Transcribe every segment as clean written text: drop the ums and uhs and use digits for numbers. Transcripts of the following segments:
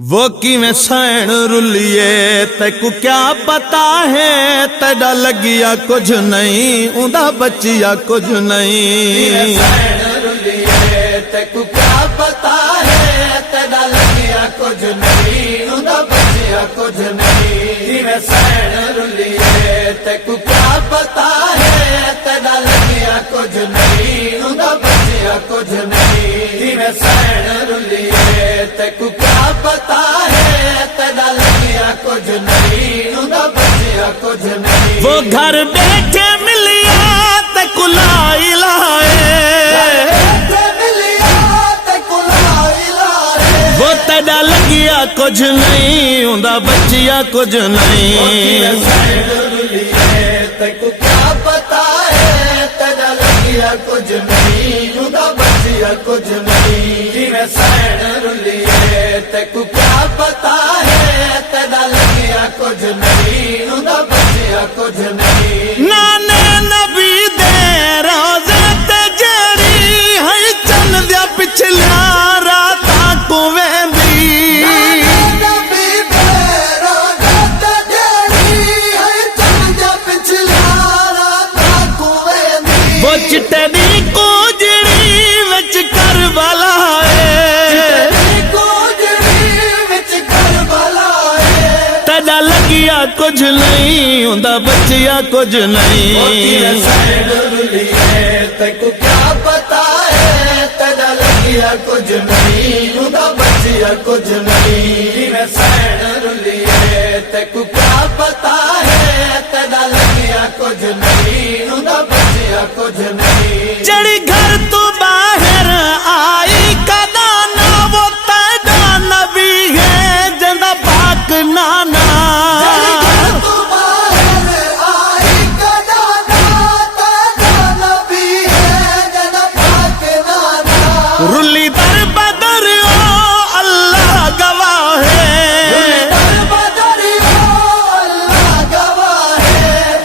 वो किवें सैन रुलिए तैकू क्या पता है, तेरा लगिया कुछ नहीं उंदा बचिया कुछ नहीं। सैन रुलिए तैकू क्या पता है, तेरा लगिया कुछ नहीं उंदा बचिया कुछ नहीं। सैन रुलिए तैकू क्या पता है, तेरा लगिया कुछ नहीं उंदा बचिया कुछ नहीं। सैन रुलिए तैकू क्या पता है, तेरा लगिया कुछ नहीं उंदा बचिया कुछ नहीं। वो घर बैठे मिलिया तैकू लाई लाए, वो तेरा लगिया कुछ नहीं उंदा बचिया कुछ नहीं। सैन रुलिए तैकू क्या पता है, तेरा लगिया कुछ नहीं उंदा बचिया कुछ नहीं। सैन रुलिए तैकू क्या पता है, तेरा लगिया कुछ नहीं उंदा बचिया कुछ नहीं। नाने नबी दे रोज़े ते जेड़ी है चन दिया पिछलिया रातां को वेंदी। वो चिट्टे दी कोजड़ी विच करबला तेरा लगिया कुछ नहीं उंदा बचिया कुछ नहीं। सैन रुलिए तैकू क्या पता है, तेरा लगिया कुछ नहीं उंदा बचिया कुछ नहीं। सैन रुलिए तैकू क्या पता है, तेरा लगिया कुछ नहीं उंदा बचिया कुछ नहीं। जड़ी घर तू बाहर आई कदा ना, वो तेरा नबी है जंदा पाक नाना। रुली दर बदर ओ अल्लाह गवाह है,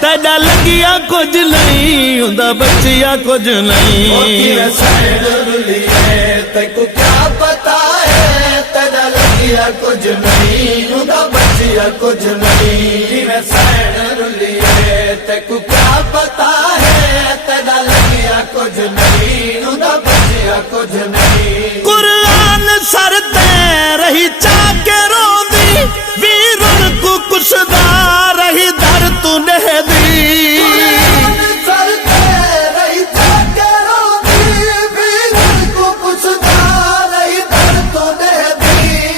तेरा लगिया कुछ नहीं उंदा बचिया कुछ नहीं। सैन रुलिए तैकू क्या पता है, तेरा लगिया कुछ नहीं उंदा बचिया कुछ नहीं। सैन रुलिए तैकू क्या पता है, तेरा लगिया कुछ नहीं उंदा बचिया कुछ नहीं। कुरान सर ते रही चाके रोंदी, वीरुन को कुसदा रही दर तू दे दी।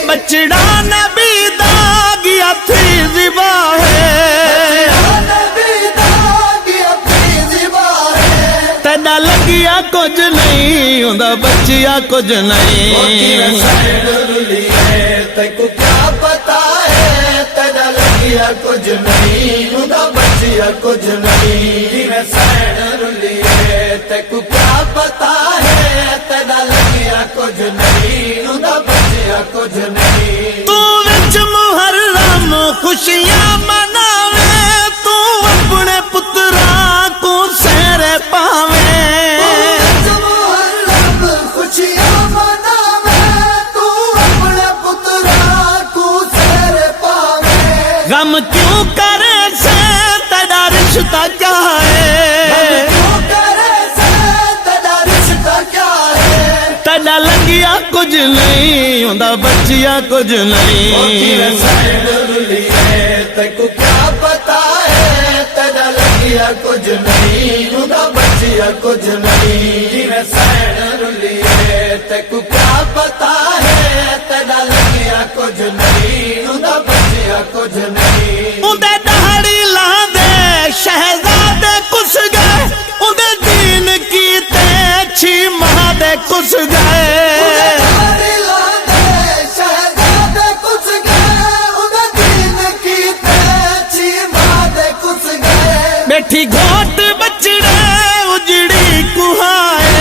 बचड़ा नबी दा गया थी ज़िबा है, तेरा लगिया कुछ नहीं उंदा बचिया कुछ नहीं। सैन रुलिए तैकू क्या पता है, तेरा लगिया कुछ नहीं उंदा बचिया कुछ नहीं। सैन रुलिए तैकू क्या पता है, तेरा लगिया कुछ नहीं उंदा बचिया कुछ नहीं। तू विच मुहर्रम खुशियां मनावे, तू अपने पुत्रा को सहरे पावे। गम क्यों करे से तेरा रिश्ता क्या है, तेरा लगिया कुछ नहीं उंदा बचिया कुछ नहीं। सैन रुलिए तैकू क्या पता है, तेरा लगिया कुछ नहीं उंदा बचिया कुछ नहीं। सैन रुलिए तैकू क्या पता है, तेरा लगिया कुछ नहीं उंदा बचिया कुछ नहीं। उंदे दहाड़ी लांदे शहजादे कुस गए, उंदे दीन की ते छी महादे कुस गए। बैठी घोट बचड़े उजड़ी कुहाए,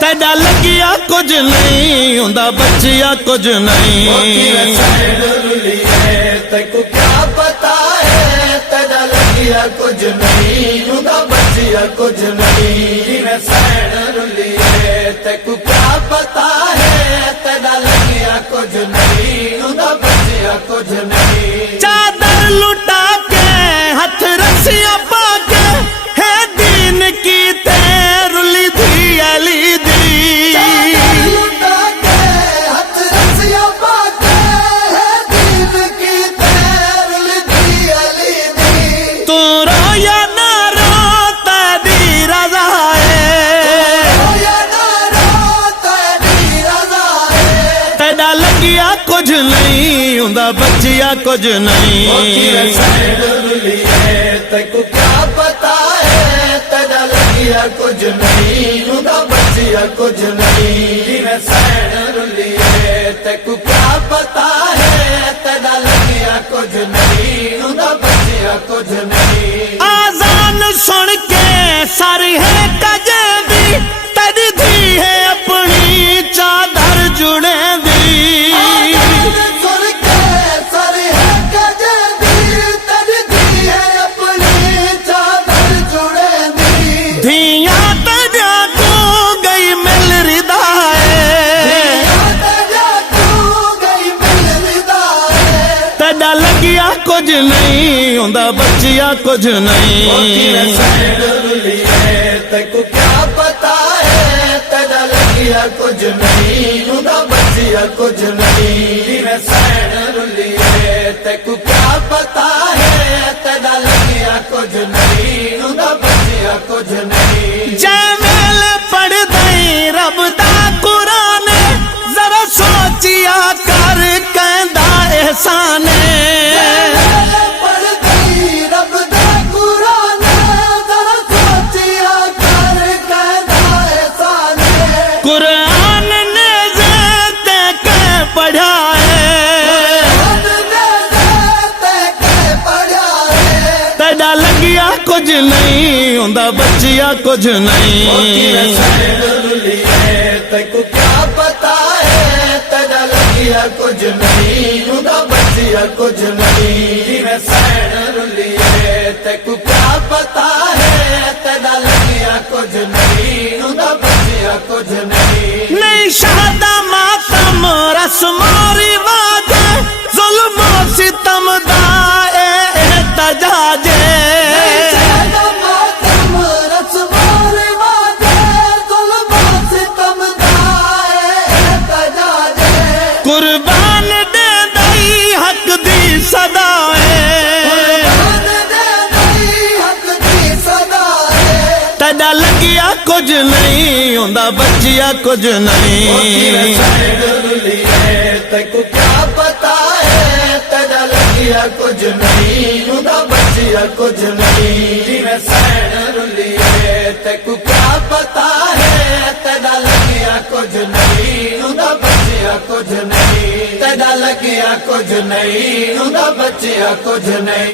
तेरा लगिया कुछ नहीं उंदा बचिया कुछ नहीं। सैन रुलिए तैकू क्या पता है, तेरा लगिया कुछ नहीं उंदा बचिया कुछ नहीं। सैन रुलिए तैकू क्या पता है तेरा लगिया कुछ नहीं उदा बचिया कुछ नहीं चादर लुटा के हथ रस्सियां पाके है दीन की तेरुली दी अली दी लुटा के हाथ रस्सियां पाके है दीन की तेरुली दी अली दी तू रो या ना रो तेरी रज़ा है तेरा लगिया कुछ नहीं उंदा बचिया कुछ नहीं तैकू क्या पता है तेरा लगिया कुछ नहीं उदा बचिया कुछ नहीं सैन रुलिए तैकू क्या पता है तेरा लगिया कुछ नहीं उदा बचिया कुछ नहीं आजान सुन के सारी है कजे दी तेरी धी है अपनी चादर जुड़े दी सुन के सारी है कजे दी तेरी धी है अपनी चादर जुड़े दी धिया तेजा को गई मिल रिदा है तेरा लगिया कुछ नहीं उंदा बचिया कुछ नहीं तैकू क्या पता है तेरा लगिया कुछ नहीं उदा बचिया कुछ नहीं सैन रुलिए तैकू क्या पता है तेरा लगिया कुछ नहीं उदा बचिया कुछ नहीं जै मेल पढ़ दई रब दा कुरान जरा सोचिया कर कहंदा एहसान कुरान ने ज़ेते के पढ़ा है तेरा लगिया कुछ नहीं उंदा बचिया कुछ नहीं तैकू क्या पता है तेरा लगिया कुछ नहीं उदा बचिया कुछ नहीं सैन रुलिए तैकू क्या पता है तेरा लगिया कुछ नहीं उदा बचिया कुछ नहीं शादा मातम रस्मो रिवाज जुल्मो सितम दा एहतजाज कुर्बान दे दई हक दी सदा तेरा लगिया कुछ नहीं उंदा बचिया कुछ नहीं तैकू क्या पता है तेरा लगिया कुछ नहीं उदा बचिया कुछ नहीं सैन रुलिए तैकू क्या पता है तेरा लगिया कुछ नहीं उदा बचिया कुछ नहीं तेरा लगिया कुछ नहीं उदा बचिया कुछ नहीं।